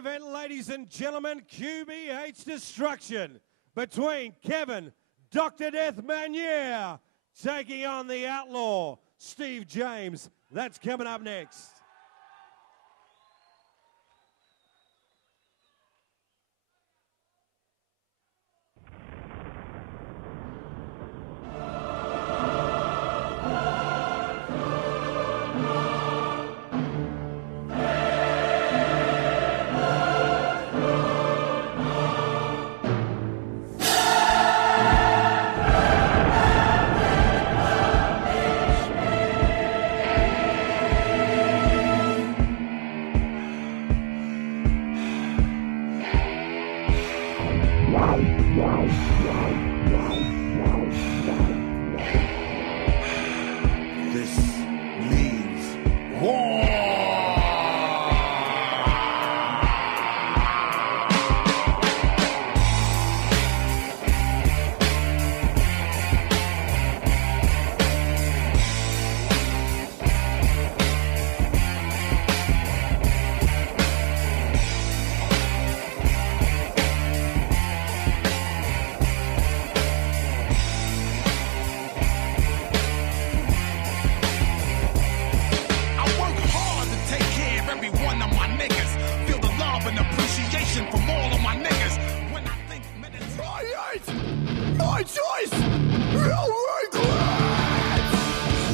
event, ladies and gentlemen, QBH destruction between Kevin, Dr. Death Magniez, taking on the outlaw, Steve James. That's coming up next. This means war! My choice! You'll regret!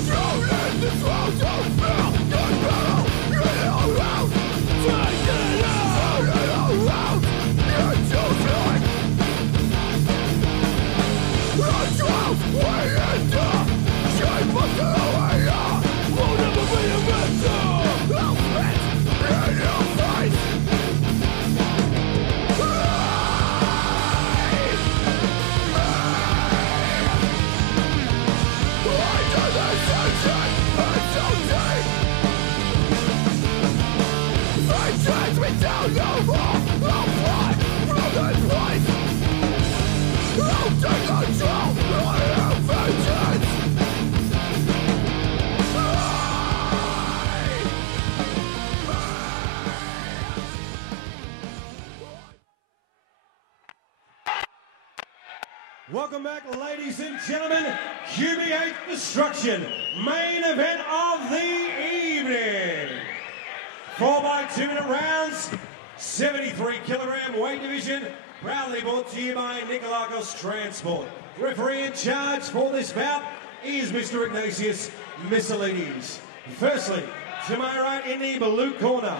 Thrown in the throat of fear, the battle in our house! Take it out in our house! You're choosing! The trials we endure, shape us who we are! We'll never be a victim! I'll spit in your face! Down your wall, I'll fly from this place. I'll take control, I have vengeance. Welcome back, ladies and gentlemen. QBH destruction, main event of the evening. 4x2-minute rounds, 73-kilogram weight division, proudly brought to you by Nikolakos Transport. Referee in charge for this bout is Mr. Ignatius Miscellanies. Firstly, to my right in the blue corner,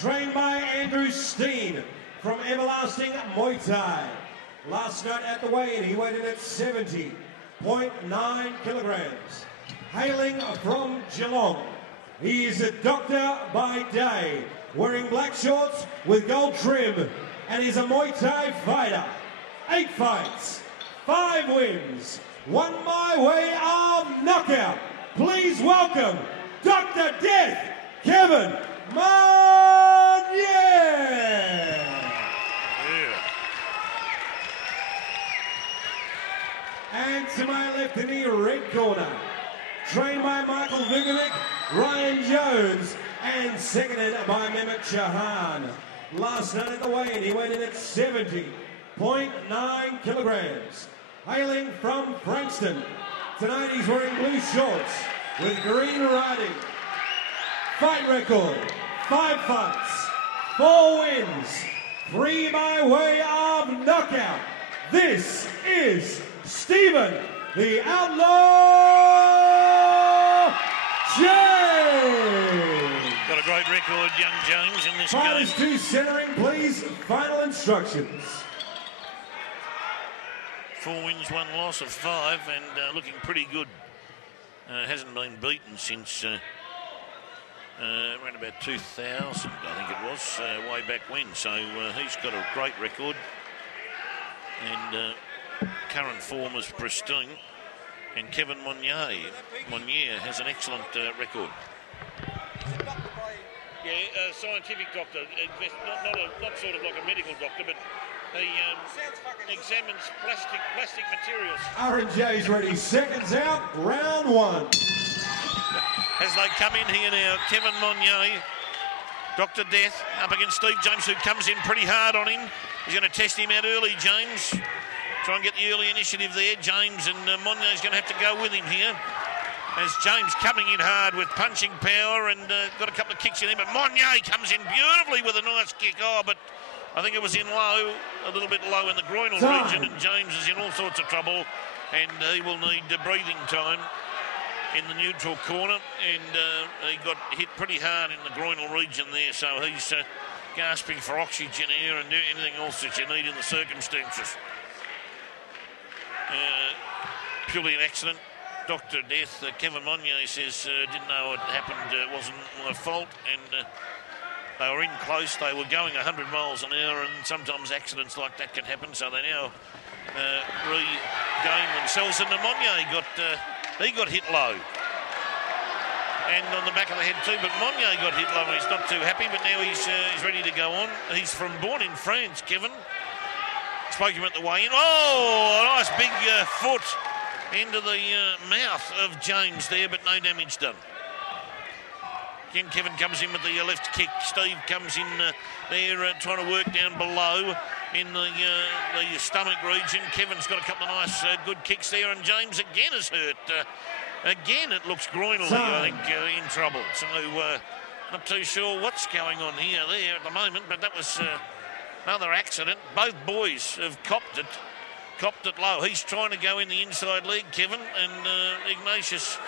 trained by Andrew Steen from Everlasting Muay Thai. Last night at the weigh-in, he weighed in at 70.9 kilograms. Hailing from Geelong, he is a doctor by day, wearing black shorts with gold trim, and is a Muay Thai fighter. 8 fights, 5 wins, 1 by way of knockout. Please welcome Dr. Death, Kevin Magniez. And to my left in the red corner, trained by Michael Vukovic, Ryan Jones, and seconded by Mehmet Chahan. Last night at the weigh-in, he weighed in at 70.9 kilograms. Hailing from Frankston, tonight he's wearing blue shorts with green writing. Fight record, 5 fights, 4 wins, 3 by way of knockout. This is Stephen, the Outlaw James. Got a great record, young James, in this Fighters game. 2 centering, please. Final instructions. 4 wins, 1 loss of 5, and looking pretty good. Hasn't been beaten since around about 2000, I think it was, way back when. So he's got a great record, and current form is pristine. And Kevin Magniez has an excellent record. Yeah, scientific doctor, not sort of like a medical doctor, but he examines plastic materials. R&J's ready, seconds out, round 1. As they come in here now, Kevin Magniez Dr. Death up against Steve James, who comes in pretty hard on him. He's going to test him out early, James. Try and get the early initiative there. James and Magnier's going to have to go with him here. As James coming in hard with punching power and got a couple of kicks in him. But Magniez comes in beautifully with a nice kick. Oh, but I think it was in low, a little bit low in the groinal region. And James is in all sorts of trouble. And he will need breathing time in the neutral corner, and he got hit pretty hard in the groinal region there, so he's gasping for oxygen here and anything else that you need in the circumstances. Purely an accident. Dr. Death, Kevin Magniez says, didn't know it happened, wasn't my fault, and they were in close, they were going 100 miles an hour, and sometimes accidents like that can happen, so they now regain themselves, and Magniez he got hit low. And on the back of the head too, but Magniez got hit low. He's not too happy, but now he's ready to go on. He's born in France, Kevin. Spoke him at the weigh-in. Oh, a nice big foot into the mouth of James there, but no damage done. Again, Kevin comes in with the left kick. Steve comes in there trying to work down below in the stomach region. Kevin's got a couple of nice good kicks there, and James again is hurt. Again, it looks groinally, I think, in trouble. So, not too sure what's going on here there at the moment, but that was another accident. Both boys have copped it low. He's trying to go in the inside leg, Kevin, and Ignatius.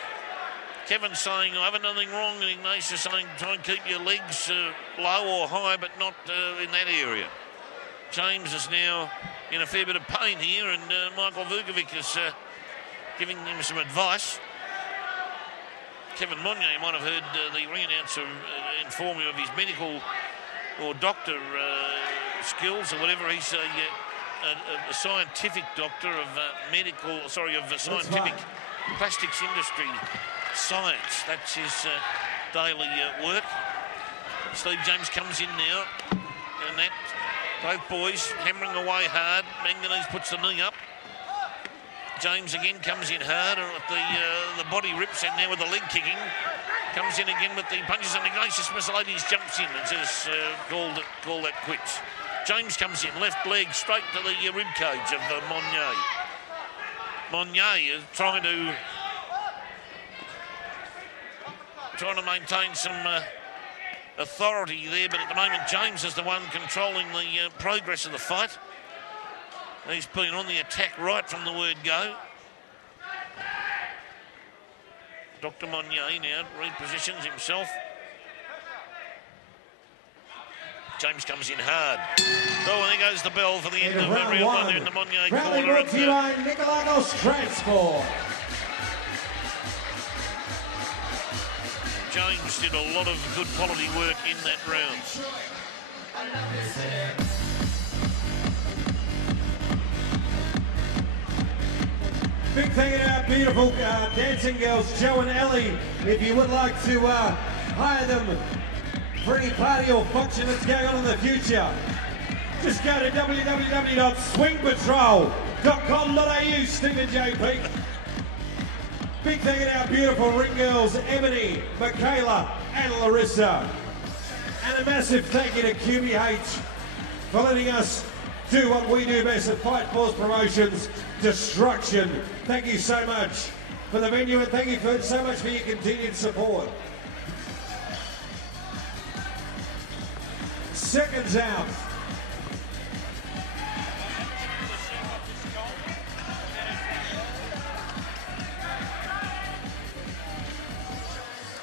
Kevin's saying, I haven't done anything wrong, and Ignatius saying, try and keep your legs low or high, but not in that area. James is now in a fair bit of pain here, and Michael Vukovic is giving him some advice. Kevin Magniez, you might have heard the ring announcer inform him of his medical or doctor skills or whatever. He's a scientific doctor of scientific plastics industry science. That's his daily work. Steve James comes in now, and that both boys hammering away hard. Magniez puts the knee up. James again comes in hard with the body rips, and now with the leg kicking. Comes in again with the punches, and Ignatius Missalades jumps in and says, call that quits. James comes in, left leg straight to the rib cage of Magniez. Magniez is trying to maintain some authority there, but at the moment James is the one controlling the progress of the fight. He's been on the attack right from the word go. Dr. Magniez now repositions himself. James comes in hard. Oh, and there goes the bell for the end of round one there in the Magniez corner. Brought to you by Nikolagos Transport. James did a lot of good quality work in that round. Big thank you to our beautiful dancing girls, Joe and Ellie. If you would like to hire them for any party or function that's going on in the future, just go to www.swingpatrol.com.au, Stephen JP. Big thank you to our beautiful ring girls, Ebony, Michaela, and Larissa. And a massive thank you to QBH for letting us do what we do best at Fight Force Promotions, Destruction. Thank you so much for the venue, and thank you so much for your continued support. Seconds out.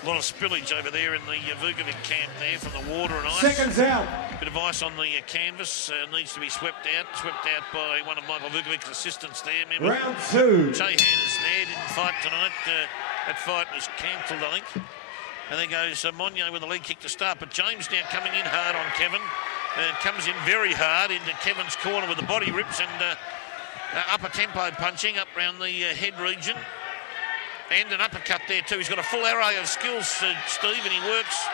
A lot of spillage over there in the Vukovic camp there from the water and ice. Seconds out. Bit of ice on the canvas, needs to be swept out by one of Michael Vukovic's assistants there. Remember, round two. Jay Hannah's there, didn't fight tonight. That fight was cancelled, I think. And there goes Magniez with a leg kick to start, but James now coming in hard on Kevin. Comes in very hard into Kevin's corner with the body rips and upper tempo punching up round the head region. And an uppercut there too. He's got a full array of skills, Steve, and he works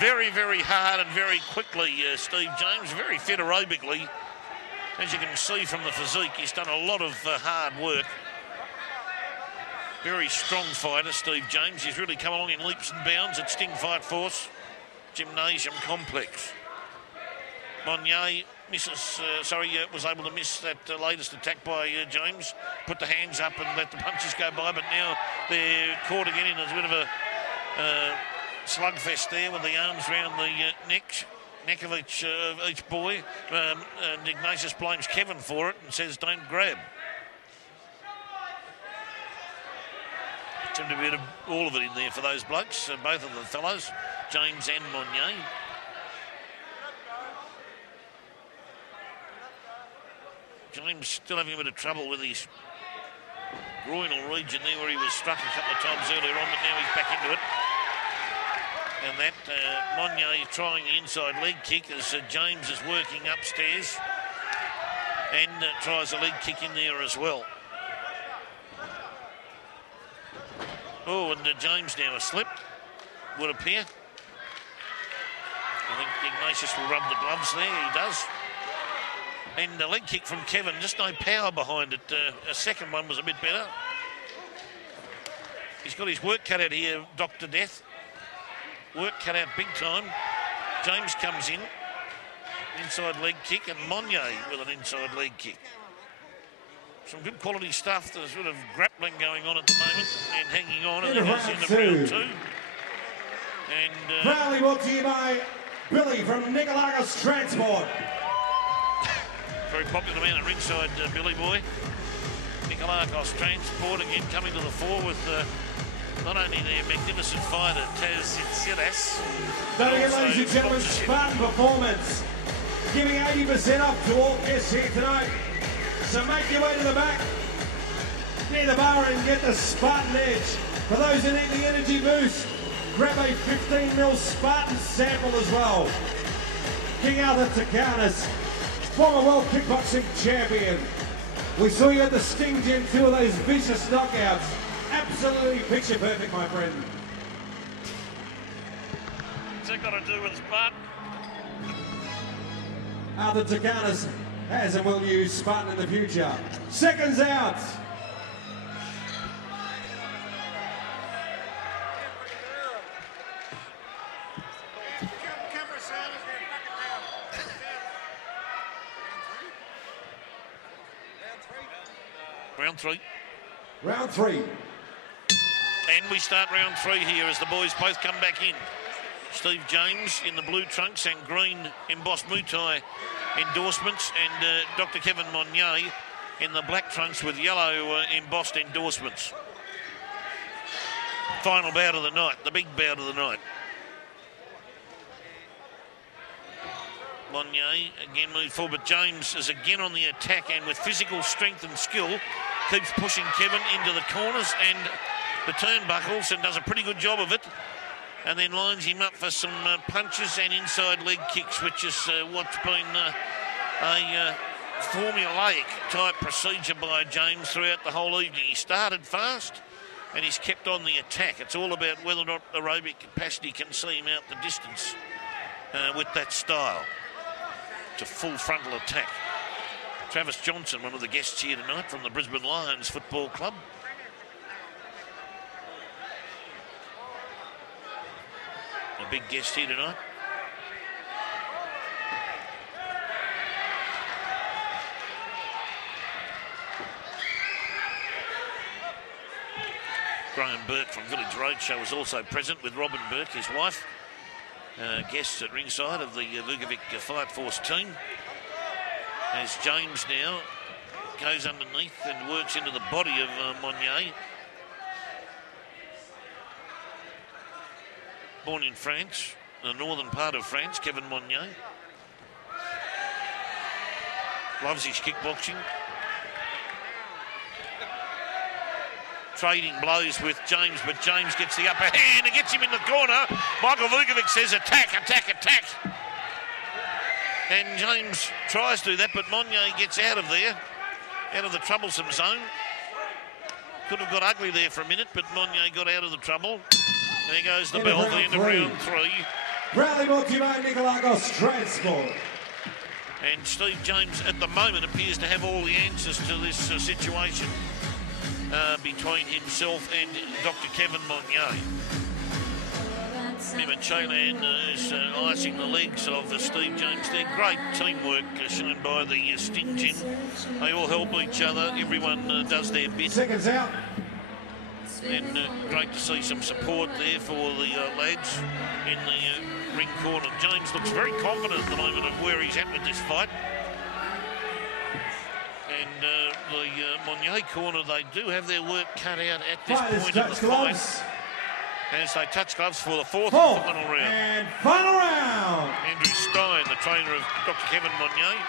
very, very hard and very quickly, Steve James. Very fit aerobically. As you can see from the physique, he's done a lot of hard work. Very strong fighter, Steve James. He's really come along in leaps and bounds at Sting Fight Force. Gymnasium Complex. Monnier was able to miss that latest attack by James. Put the hands up and let the punches go by, but now they're caught again in a bit of a slugfest there with the arms around the neck of each boy. And Ignatius blames Kevin for it and says, don't grab. Seemed to be all of it in there for those blokes, both of the fellows, James and Monnier. James still having a bit of trouble with his groinal region there where he was struck a couple of times earlier on, but now he's back into it. And that Monnier trying the inside leg kick as James is working upstairs and tries a leg kick in there as well. Oh, and James now asleep, would appear. I think Ignatius will rub the gloves there, he does. And a leg kick from Kevin, just no power behind it. A second one was a bit better. He's got his work cut out here, Dr. Death. Work cut out big time. James comes in, inside leg kick, and Monnier with an inside leg kick. Some good quality stuff. There's sort of grappling going on at the moment and hanging on. And then it's into round two. And proudly brought to you by Billy from Nicolagos Transport. Very popular man at ringside, Billy Boy. Nicolagos Transport again coming to the fore with not only their magnificent fighter Taz Tsitsipas. Don't forget, ladies and gentlemen, Spartan Performance giving 80% off to all guests here tonight. So make your way to the back near the bar and get the Spartan Edge. For those who need the energy boost, grab a 15ml Spartan sample as well. King Arthur Takanis, former world kickboxing champion. We saw you at the Sting Gym, 2 of those vicious knockouts. Absolutely picture perfect, my friend. What's that got to do with Spartan? Arthur Takanis has and will use Spartan in the future. Seconds out. Round three. Round three. And we start round three here as the boys both come back in. Steve James in the blue trunks and green embossed Muay Thai endorsements, and Dr. Kevin Monnier in the black trunks with yellow embossed endorsements. Final bout of the night, the big bout of the night. Monnier again moved forward, but James is again on the attack and with physical strength and skill keeps pushing Kevin into the corners and the turnbuckles and does a pretty good job of it, and then lines him up for some punches and inside leg kicks, which is what's been a formulaic type procedure by James throughout the whole evening. He started fast and he's kept on the attack. It's all about whether or not aerobic capacity can see him out the distance with that style. It's a full frontal attack. Travis Johnson, one of the guests here tonight from the Brisbane Lions Football Club. A big guest here tonight. Graham Burke from Village Roadshow was also present with Robin Burke, his wife. Guests at ringside of the Vukovic Fight Force team. As James now goes underneath and works into the body of Monnier. Born in France, the northern part of France, Kevin Monnier. Loves his kickboxing. Trading blows with James, but James gets the upper hand and gets him in the corner. Michael Vukovic says attack, attack, attack. And James tries to do that, but Monnier gets out of there, out of the troublesome zone. Could have got ugly there for a minute, but Monnier got out of the trouble. There goes the bell at the end of round three. Proudly brought to you by Nicolagos Transport. And Steve James at the moment appears to have all the answers to this situation between himself and Dr. Kevin Monnier. Remember, Chaylan is icing the legs of Steve James there. Great teamwork shown by the Sting Gym. They all help each other. Everyone does their bit. Seconds out. And great to see some support there for the lads in the ring corner. James looks very confident at the moment of where he's at with this fight. And the Magniez corner, they do have their work cut out at this point of the fight. As they touch gloves for the fourth and final round. And final round. Andrew Stein, the trainer of Dr. Kevin Magniez.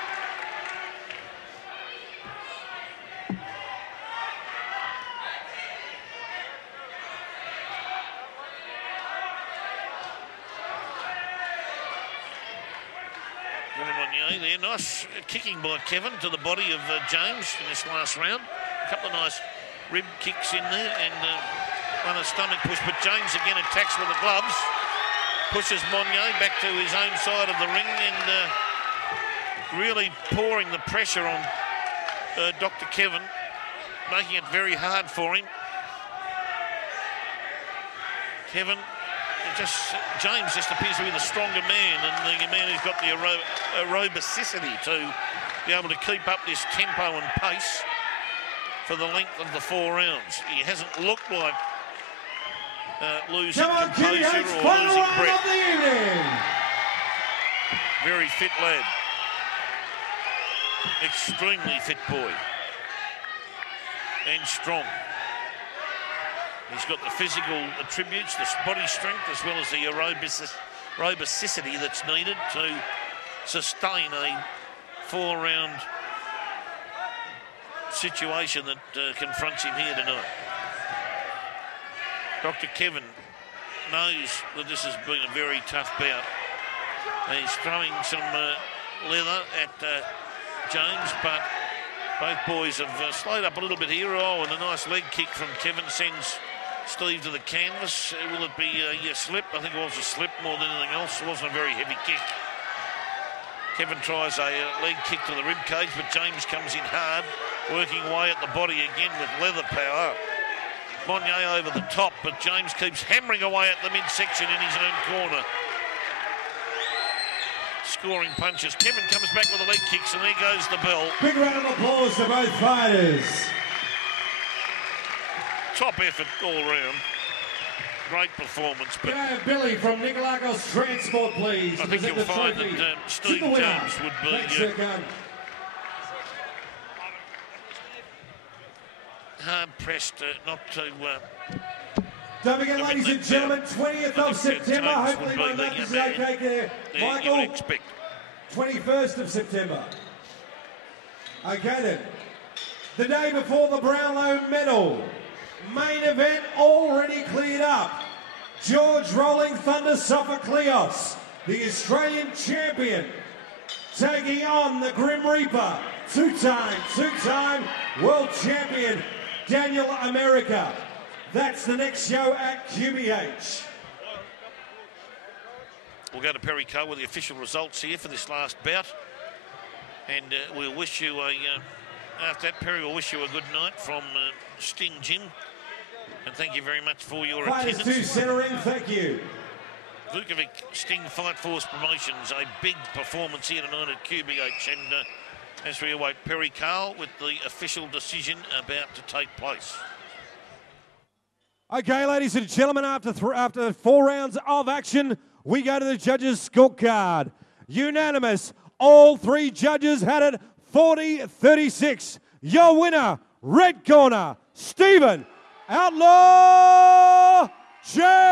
There, nice kicking by Kevin to the body of James in this last round. A couple of nice rib kicks in there and one a stomach push, but James again attacks with the gloves, pushes Magniez back to his own side of the ring and really pouring the pressure on Dr. Kevin, making it very hard for him. James just appears to be the stronger man and the man who's got the aerobicity to be able to keep up this tempo and pace for the length of the 4 rounds. He hasn't looked like losing composure or losing breath. Very fit lad. Extremely fit boy. And strong. He's got the physical attributes, the body strength, as well as the aerobicity that's needed to sustain a 4-round situation that confronts him here tonight. Dr. Kevin knows that this has been a very tough bout. He's throwing some leather at James, but both boys have slowed up a little bit here. Oh, and a nice leg kick from Kevin sends Steve to the canvas. Will it be a slip? I think it was a slip more than anything else. It wasn't a very heavy kick. Kevin tries a leg kick to the rib cage, but James comes in hard, working away at the body again with leather power. Magniez over the top, but James keeps hammering away at the midsection in his own corner. Scoring punches. Kevin comes back with the leg kicks, and there goes the bell. Big round of applause to both fighters. Top effort all round. Great performance. But can I have Billy from Nicolagos Transport, please? I think you'll find that Steve James would be hard-pressed not to... Don't forget, ladies and gentlemen, 20th of September. Hopefully my math is okay there. Michael, 21st of September. Okay then. The day before the Brownlow medal. Main event already cleared up. George Rolling Thunder Sophocleos, the Australian champion, taking on the Grim Reaper, two-time world champion, Daniel America. That's the next show at QBH. We'll go to Perry Cole with the official results here for this last bout. And we'll wish you after that, Perry will wish you a good night from Sting Gym. And thank you very much for your attendance. Fighters to center ring, thank you. Vukovic Sting Fight Force Promotions, a big performance here tonight at QBH. And as we await Perry Cole with the official decision about to take place. Okay, ladies and gentlemen, after 4 rounds of action, we go to the judges' scorecard. Unanimous, all 3 judges had it 40-36. Your winner, red corner, Stephen Outlaw James.